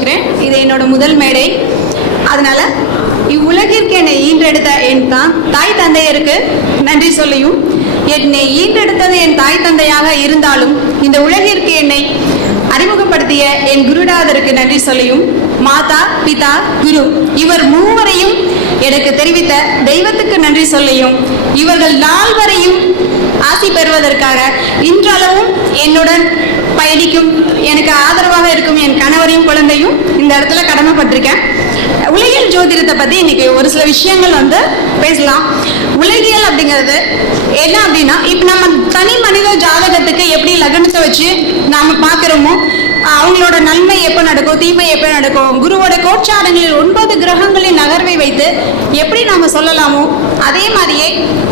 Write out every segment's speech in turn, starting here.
வச்சுக்கிறேன். இது என்னோட முதல் மேடை. அதனால இவ்வுலகிற்கு என்னை ஈன்றெடுத்த என் தாய் தந்தையருக்கு நன்றி சொல்லியும், என்னை ஈன்றெடுத்தது என் தாய் தந்தையாக இருந்தாலும் இந்த உலகிற்கு என்னை அறிமுகப்படுத்திய என் குருநாதருக்கு நன்றி சொல்லியும், மாதா பிதா குரு இவர் மூவரையும் எனக்கு தெரிவித்த தெய்வத்துக்கு நன்றி சொல்லியும், இவர்கள் நால்வரையும் ஆசி பெறுவதற்காக இன்றளவும் என்னுடன் பயணிக்கும் எனக்கு ஆதரவாக இருக்கும் என் கணவரையும் குழந்தையும் இந்த இடத்துல கடமைப்பட்டிருக்கேன். உலகியல் ஜோதிடத்தை பற்றி இன்னைக்கு ஒரு சில விஷயங்கள் பேசலாம். உலகியல் அப்படிங்கிறது என்ன அப்படின்னா, இப்போ நம்ம தனி மனித ஜாதகத்துக்கு எப்படி லக்னத்தை வச்சு நாம் பார்க்குறோமோ, அவங்களோட நன்மை எப்போ நடக்கும், தீமை எப்போ நடக்கும், குருவோட கோட்சாரங்களில் 9 கிரகங்களின் நகர்வை வைத்து எப்படி நாம் சொல்லலாமோ, அதே மாதிரியே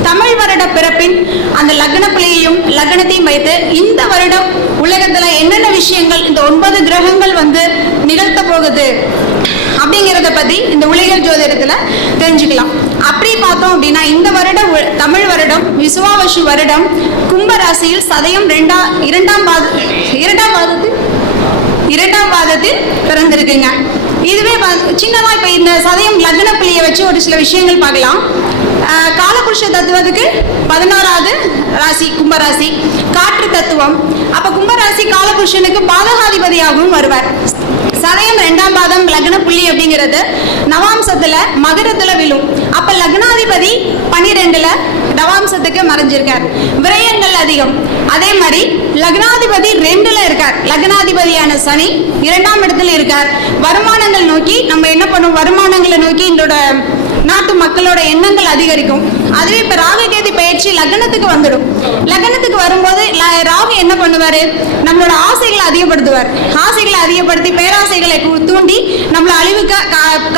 தமிழ் வருட பிறப்பின் அந்த லக்னப்பிள்ளையையும் லக்னத்தையும் வைத்து இந்த வருடம் உலகத்தில் என்னென்ன விஷயங்கள் இந்த 9 கிரகங்கள் நிகழ்த்த போகுது அப்படிங்கிறத பற்றி இந்த உலகியல் ஜோதிடத்தில் தெரிஞ்சுக்கலாம். அப்படி பார்த்தோம் அப்படின்னா, இந்த வருடம் தமிழ் வருடம் விசுவாவசு வருடம் கும்பராசியில் சதயம் இரண்டாம் பாதத்தில் பிறந்திருக்குங்க. இதுவே சின்னதாக இப்போ இந்த சதயம் லக்ன பிள்ளையை வச்சு ஒரு சில விஷயங்கள் பார்க்கலாம். காலபுருஷ தத்துவத்துக்கு 11வது ராசி கும்பராசி, காற்று தத்துவம். அப்போ கும்பராசி காலபுருஷனுக்கு பாதகாதிபதியாகவும் வருவார். சதயம் 2ஆம் பாதம் லக்ன புள்ளி அப்படிங்கிறது நவாம்சத்துல மகரத்துல விழும். அப்ப லக்னாதிபதி 12ல நவாம்சத்துக்கு மறைஞ்சிருக்கார். விரயங்கள் அதிகம். அதே மாதிரி லக்னாதிபதி 2ல இருக்கார். லக்னாதிபதியான சனி 2ஆம் இடத்துல இருக்கார். வருமானங்கள் நோக்கி நம்ம என்ன பண்ணுவோம், வருமானங்களை நோக்கி இதோட நாட்டு மக்களோட எண்ணங்கள் அதிகரிக்கும். அதுவே இப்ப ராகு கேது பயிற்சி லக்னத்துக்கு வந்துடும். லக்னத்துக்கு வரும்போது ராகு என்ன பண்ணுவாரு, நம்மளோட ஆசைகளை அதிகப்படுத்துவார். ஆசைகளை அதிகப்படுத்தி பேராசைகளை தூண்டி நம்மளை அழிவுக்கு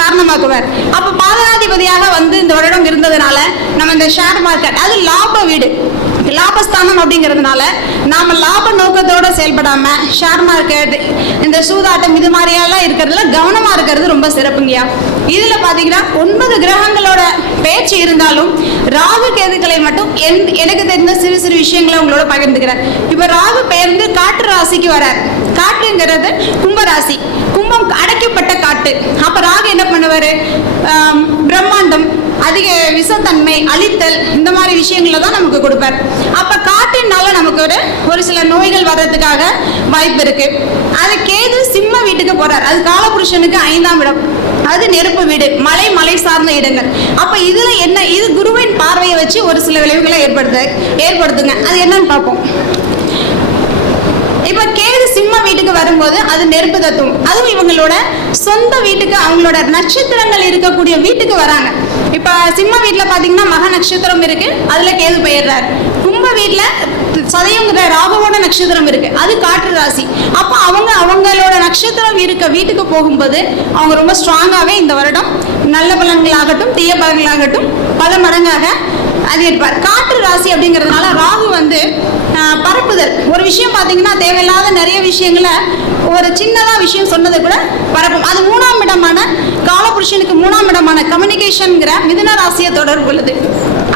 காரணமாக்குவார். அப்ப பாதகாதிபதியாக இந்த வருடம் இருந்ததுனால நம்ம இந்த ஷேர் மார்க்கெட், அது லாப வீடு, லாபஸ்தானம் அப்படிங்கிறதுனால நாம லாப நோக்கத்தோட செயல்படாம ஷேர் மார்க்கெட், இந்த சூதாட்டம் இது மாதிரியெல்லாம் இருக்கிறதுல கவனமா இருக்கிறது ரொம்ப சிறப்புங்கய்யா. இதுல பாத்தீங்கன்னா 9 கிரகங்களோட பேச்சு இருந்தாலும் ராகு கேதுக்களை மட்டும் எனக்கு தெரிந்த சிறு சிறு விஷயங்களை உங்களோட பகிர்ந்துக்கிறேன். இப்ப ராகு பெயர்ந்து காற்று ராசிக்கு வரார். காற்றுங்கிறது கும்பராசி, கும்பம் அடைக்கப்பட்ட காட்டு. அப்ப ராகு என்ன பண்ணுவாரு, பிரம்மாண்டம், அதிக விஷத்தன்மை, அழித்தல், இந்த மாதிரி விஷயங்கள தான் நமக்கு கொடுப்பார். அப்ப காற்றினால நமக்கு ஒரு சில நோய்கள் வர்றதுக்காக வாய்ப்பு இருக்கு. அது கேது சிம்ம வீட்டுக்கு போறார். அது காலபுருஷனுக்கு 5ஆம் இடம், அது நெருப்பு வீடு, மலை சார்ந்த இடங்கள். அப்ப இதுல என்ன, இது குருவின் பார்வையை வச்சு ஒரு சில விளைவுகளை ஏற்படுத்துங்க. அது என்னன்னு பார்ப்போம். இப்ப கேது சிம்ம வீட்டுக்கு வரும்போது அது நெருப்பு தத்துவம். அதுவும் இவங்களோட சொந்த வீட்டுக்கு, அவங்களோட நட்சத்திரங்கள் இருக்கக்கூடிய வீட்டுக்கு வராங்க. இப்ப சிம்ம வீட்டுல பாத்தீங்கன்னா மக நட்சத்திரம் இருக்கு, அதுல கேது பெயர்றார். கும்ப வீட்டுல சதயங்கிற ராகுவோட நட்சத்திரம் இருக்கு, அது காற்று ராசி. அப்ப அவங்களோட நட்சத்திரம் இருக்க வீட்டுக்கு போகும்போது அவங்க ரொம்ப ஸ்ட்ராங்காவே இந்த வருடம் நல்ல பலன்களாகட்டும் தீய பலன்களாகட்டும் பல மடங்காக அது இருப்பார். காற்று ராசி அப்படிங்கிறதுனால ராகு பரப்புதல். ஒரு விஷயம் பார்த்தீங்கன்னா தேவையில்லாத நிறைய விஷயங்களை ஒரு சின்னதா விஷயம் சொன்னதை கூட பரப்பும். அது 3ஆம் இடமான காலபுருஷனுக்கு 3ஆம் இடமான கம்யூனிகேஷன்ங்கிற மிதுன ராசியை தொடர்பு உள்ளது.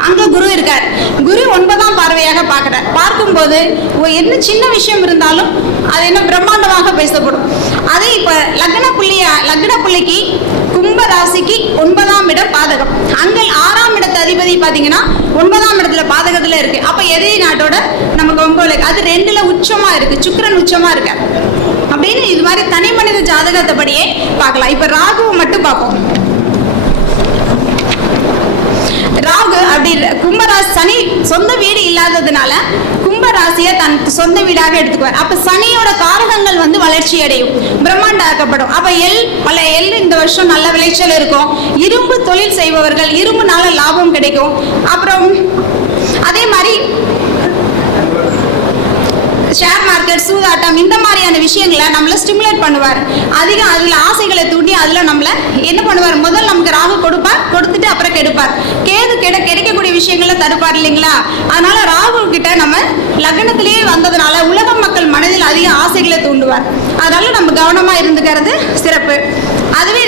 அங்க குரு இருக்கார். குரு 9ஆம் பார்வையாக பார்க்கிறார். பார்க்கும்போது என்ன சின்ன விஷயம் இருந்தாலும் அது என்ன பிரம்மாண்டமாக பேசப்படும். அதே இப்ப லக்ன புள்ளிக்கு கும்ப ராசிக்கு 9ஆம் இடம் பாதகம். அங்க 6ஆம் இடத்து அதிபதி பாத்தீங்கன்னா 9ஆம் இடத்துல பாதகத்துல இருக்கு. அப்ப எதிரி நாட்டோட நமக்கு 9 அது 2ல உச்சமா இருக்கு, சுக்கிரன் உச்சமா இருக்கு அப்படின்னு இது மாதிரி தனி மனித ஜாதகத்தை படியே பார்க்கலாம். இப்ப ராகுவை மட்டும் பார்ப்போம். ராகு அப்படி கும்பராசி, சனி சொந்த வீடு இல்லாததுனால கும்பராசியை தன் சொந்த வீடாக எடுத்துக்குவார். அப்ப சனியோட காரகங்கள் வளர்ச்சி அடையும், பிரம்மாண்ட ஆக்கப்படும். அப்ப பல இந்த வருஷம் நல்ல விளைச்சல் இருக்கும். இரும்பு தொழில் செய்பவர்கள் இரும்புனால லாபம் கிடைக்கும். அப்புறம் அதே மாதிரி ஷேர் மார்க்கெட், சூதாட்டம், இந்த மாதிரியான விஷயங்களை நம்மள ஸ்டிமுலேட் பண்ணுவார். அதிகம் அதில் ஆசைகளை தூண்டி அதில் நம்மள என்ன பண்ணுவார், முதல் நமக்கு ராகு கொடுப்பார், கொடுத்துட்டு அப்புறம் கெடுப்பார். கேது கிடைக்கக்கூடிய விஷயங்களை தடுப்பார் இல்லைங்களா. அதனால ராகு கிட்ட நம்ம லக்னத்திலேயே வந்ததுனால உலக மக்கள் மனதில் அதிக ஆசைகளை தூண்டுவார். அதனால நம்ம கவனமா இருந்துக்கிறது சிறப்பு. அதுவே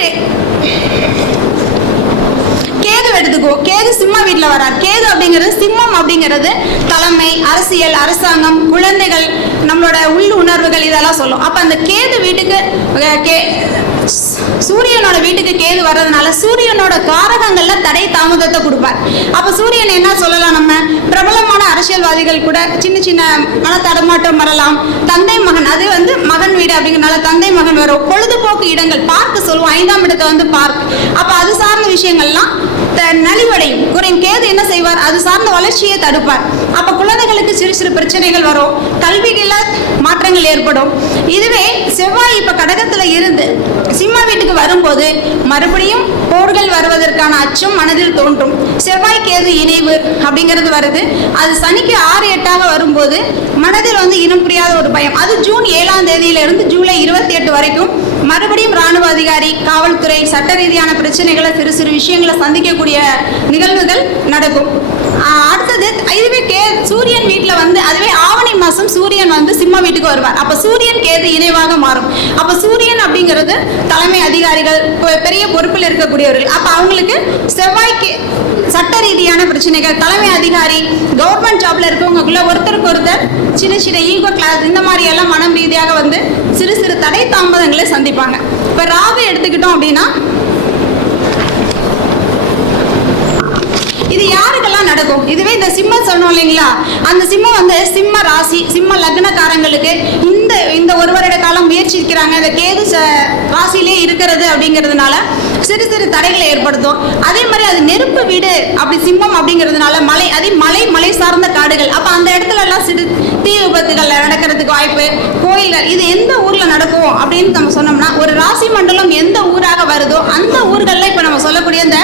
கேது எடுத்துக்குவோம். கேது சிம்ம வீட்டில் வரார். கேது அப்படிங்கிறது, சிம்மம் அப்படிங்கிறது தலைமை, அரசியல், அரசாங்கம், குழந்தைகள், நம்மளோட உள் உணர்வுகள் இதெல்லாம் சொல்லும். அப்ப அந்த கேது வீட்டுக்கு சூரியனோட வீட்டுக்கு கேது வர்றதுனால சூரியனோட காரகங்கள்ல தடை தாமதத்தை கொடுப்பார். அப்ப சூரியன் என்ன சொல்லலாம், நம்ம பிரபலமான அரசியல்வாதிகள் கூட சின்ன சின்ன மன தடமாற்றம் வரலாம். தந்தை மகன், அது மகன் வீடு அப்படிங்கிறனால தந்தை மகன் வரும். பொழுதுபோக்கு இடங்கள், பார்க்க சொல்லுவோம், 5ஆம் இடத்தை பார்க். அப்ப அது சார்ந்த விஷயங்கள்லாம் நலிவடையும், குறையும். கேது என்ன செய்வார், அது சார்ந்த வளர்ச்சியை தடுப்பார். அப்ப குழந்தைகளுக்கு சிறு சிறு பிரச்சனைகள் வரும், கல்வியில மாற்றங்கள் ஏற்படும். இதுவே செவ்வாய் இப்ப கடகத்துல இருந்து சிம்ம வீட்டுக்கு வரும்போது மறுபடியும் போர்கள் வருவதற்கான அச்சம் மனதில் தோன்றும். செவ்வாய் கேது இணைவு அப்படிங்கிறது வருது. அது சனிக்கு 6, 8ஆக வரும்போது மனதில் இனம் புரியாத ஒரு பயம். அது ஜூன் 7ஆம் தேதியிலிருந்து ஜூலை 28 வரைக்கும் மறுபடியும் ராணுவ அதிகாரி, காவல்துறை, சட்ட ரீதியான பிரச்சனைகளை, சிறு சிறு விஷயங்களை சந்திக்கக்கூடிய நிகழ்வுகள் நடக்கும். அடுத்தது இதுவே சூரியன் வீட்டுல அதுவே ஆவணி மாசம் சூரியன் சிம்ம வீட்டுக்கு வருவார். அப்ப சூரியன் கேது இணைவாக மாறும். அப்ப சூரியன் அப்படிங்கிறது தலைமை அதிகாரிகள், பெரிய பொறுப்பில் இருக்கக்கூடியவர்கள். அப்ப அவங்களுக்கு செவ்வாய்க்கு சட்ட ரீதியான பிரச்சனைகள், தலைமை அதிகாரி, கவர்மெண்ட் ஜாப்ல இருக்கவங்களுக்குள்ள ஒருத்தருக்கு ஒருத்தர் சின்ன சின்ன ஈகோ கிளாஸ், இந்த மாதிரி எல்லாம் மனம் ரீதியாக சிறு சிறு தடை தாமதங்களை சந்திப்பாங்க. இப்ப ராகு எடுத்துக்கிட்டோம் அப்படின்னா இது யாருக்கெல்லாம் நடக்கும்? இதுவே இந்த சிம்ம சொன்னோம் இல்லைங்களா, அந்த சிம்மம் சிம்ம ராசி, சிம்ம லக்னக்காரங்களுக்கு இந்த ஒரு வருட காலம் முயற்சிக்கிறாங்க. இந்த கேது ராசியிலே இருக்கிறது அப்படிங்கிறதுனால சிறு சிறு தடைகளை ஏற்படுத்தும். அதே மாதிரி அது நெருப்பு வீடு, அப்படி சிம்மம் அப்படிங்கிறதுனால மலை சார்ந்த காடுகள். அப்ப அந்த இடத்துல எல்லாம் சிறு தீ விபத்துகள் நடக்கிறதுக்கு வாய்ப்பு. கோயில்கள், இது எந்த ஊர்ல நடக்கும் அப்படின்னு நம்ம சொன்னோம்னா, ஒரு ராசி மண்டலம் எந்த ஊராக வருதோ அந்த ஊர்கள்ல இப்ப நம்ம சொல்லக்கூடிய இந்த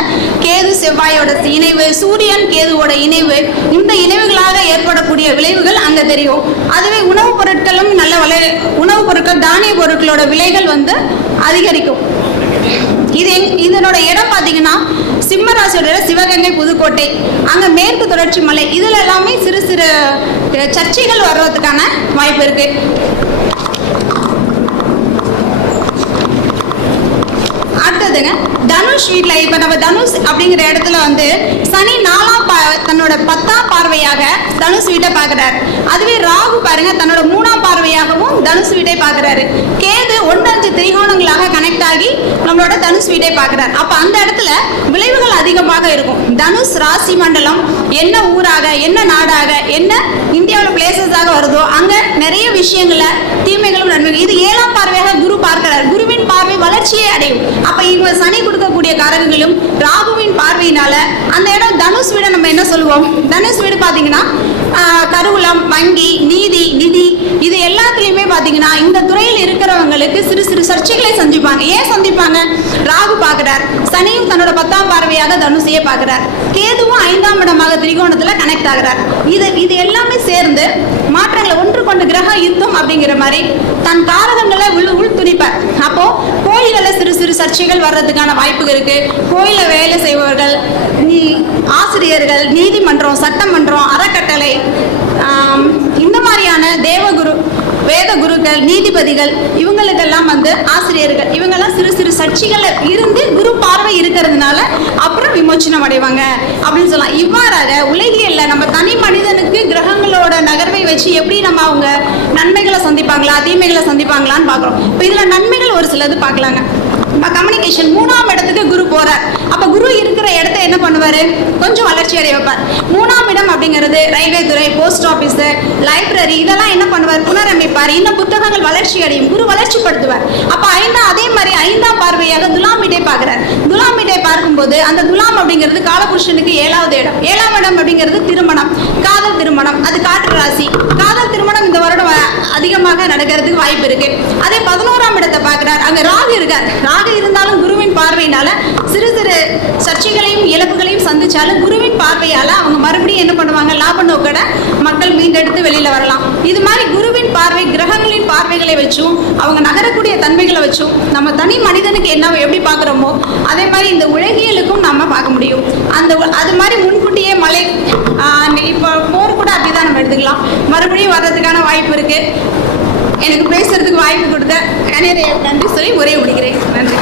கேது செவ்வாயோட இணைவு, சூரியன் கேதுவோட இணைவு, இந்த இணைவுகளாக ஏற்படக்கூடிய விளைவுகள் அங்க தெரியும். அதுவே உணவுப் பொருட்களும் உணவுப் பொருட்கள், தானிய பொருட்களோட விலைகள் அதிகரிக்கும். இதனோட இடம் பாத்தீங்கன்னா சிம்ம ராசியோட சிவகங்கை, புதுக்கோட்டை, அங்க மேற்கு தொடர்ச்சி மலை, இதுல எல்லாமே சிறு சிறு சர்ச்சைகள் வர்றதுக்கான வாய்ப்பு இருக்கு. அடுத்ததுங்க தனுஷ் வீட்டுல, இப்ப நம்ம தனுஷ் அப்படிங்கிற இடத்துல சனி 4ஆம் தன்னோட 10ஆம் பார்வையாக தனுஷ் வீட்டை பார்க்கிறார். அதுவே ராகு பாருங்க தன்னோட 3ஆம் பார்வையாகவும் தனுஷ் வீட்டை பார்க்கிறாரு. கேது 1-5 திரிகோணங்களாக கனெக்ட் ஆகி நம்மளோட தனுஷ் வீட்டை பார்க்கிறார். அப்ப அந்த இடத்துல விளைவுகள் அதிகமாக இருக்கும். தனுஷ் ராசி மண்டலம் என்ன ஊராக, என்ன நாடாக, என்ன இந்தியாவில் பிளேசஸாக வருதோ அங்க நிறைய விஷயங்கள தீமைகளும் நன்மைகள். இது 7ஆம் பார்வையாக குரு பார்க்கிறார். குருவின் பார்வை வளர்ச்சியை அடையும். அப்ப இவங்க சனி கொடுக்கக்கூடிய காரகங்களும் ராகுவின் பார்வையினால அந்த இடம் தனுஷ் வீட நம்ம என்ன சொல்லுவோம், தனுஷ் வீடு பாத்தீங்கன்னா கருவூலம், வங்கி, நீதி, நிதி, இது எல்லாத்துலயுமே பாத்தீங்கன்னா இந்த துறையில் இருக்கிறவங்களுக்கு சிறு சிறு சர்ச்சைகளை சந்திப்பாங்க. ஏன் சந்திப்பாங்க? ராகு பார்க்கிறார், சனியும் தன்னோட 10ஆம் பார்வையாக தனுஷையே பார்க்கிறார், கேதுவும் 5ஆம் இடமாக திரிகோணத்துல கனெக்ட் ஆகிறார். இது எல்லாமே சேர்ந்து மாற்றங்களை ஒன்றுக்கொண்டு கிரக யுத்தம் அப்படிங்கிற மாதிரி தன் காரகங்களை உள் துணிப்பார். அப்போ கோயில்கள சிறு சிறு சர்ச்சைகள் வர்றதுக்கான வாய்ப்புகள் இருக்கு. கோயில வேலை செய்பவர்கள், ஆசிரியர்கள், நீதிமன்றம், சட்டமன்றம், அறக்கட்டளை, இந்த மாதிரியான தேவகுரு, வேத குருக்கள், நீதிபதிகள், இவங்களுக்கெல்லாம் ஆசிரியர்கள், இவங்கெல்லாம் சிறு சிறு சர்ச்சைகள் இருந்து குரு பார்வை இருக்கிறதுனால அப்புறம் விமோச்சனம் அடைவாங்க அப்படின்னு சொல்லலாம். இவ்வாறாக உலகியல்ல நம்ம தனி மனிதனுக்கு கிரகங்களோட நகர்வை வச்சு எப்படி நம்ம அவங்க நன்மைகளை சந்திப்பாங்களா, தீமைகளை சந்திப்பாங்களான்னு பாக்குறோம். இப்ப இதுல நன்மைகள் ஒரு சிலது பார்க்கலாங்க. கம்யூனிகேஷன் 3ஆம் இடத்துக்கு குரு போறார். அப்ப குரு இருக்கிற இடத்த என்ன பண்ணுவாரு, கொஞ்சம் வளர்ச்சி அடைய வைப்பார். 3ஆம் இடம் அப்படிங்கிறது ரயில்வே துறை, போஸ்ட் ஆபீஸ், லைப்ரரி, இதெல்லாம் என்ன பண்ணுவார், புனரமைப்பார். இன்னும் புத்தகங்கள் வளர்ச்சி அடையும், குரு வளர்ச்சிப்படுத்துவார். அப்ப அதே மாதிரி 5ஆம் பார்வையாக துலாம் வீட்டை பார்க்கிறார். துலாம் வீட்டை பார்க்கும்போது அந்த துலாம் அப்படிங்கிறது காலபுருஷனுக்கு 7வது இடம். 7ஆம் இடம் அப்படிங்கிறது திருமணம், காதல் திருமணம், அது காற்று ராசி. காதல் திருமணம் இந்த வருடம் அதிகமாக நடக்கிறதுக்கு வாய்ப்பு இருக்கு. அதே 11ஆம் இடத்தை பார்க்கிறார், அங்க ராகு இருக்கார். ராகு இருந்தாலும் குருவின் பார்வையினால சிறு சிறு சர்ச்சைகளையும் இழப்புகளையும் சந்திச்சாலும் குருவின் பார்வையால அவங்க மறுபடியும் என்ன பண்ணுவாங்க, லாப நோக்கட மக்கள் மீண்டெடுத்து வெளியில வரலாம். இது மாதிரி குருவின் பார்வை கிரகங்களின் பார்வைகளை வச்சும் அவங்க நகரக்கூடிய தன்மைகளை வச்சும் நம்ம தனி மனிதனுக்கு என்ன எப்படி பார்க்குறோமோ அதே மாதிரி இந்த உலகியலுக்கும் நம்ம பார்க்க முடியும். அது மாதிரி முன்கூட்டியே மழை, இப்போ போர் கூட அப்படிதான் நம்ம எடுத்துக்கலாம், மறுபடியும் வர்றதுக்கான வாய்ப்பு இருக்கு. எனக்கு பேசுறதுக்கு வாய்ப்பு கொடுத்த நன்றி சொல்லி உரையை முடிக்கிறேன். நன்றி.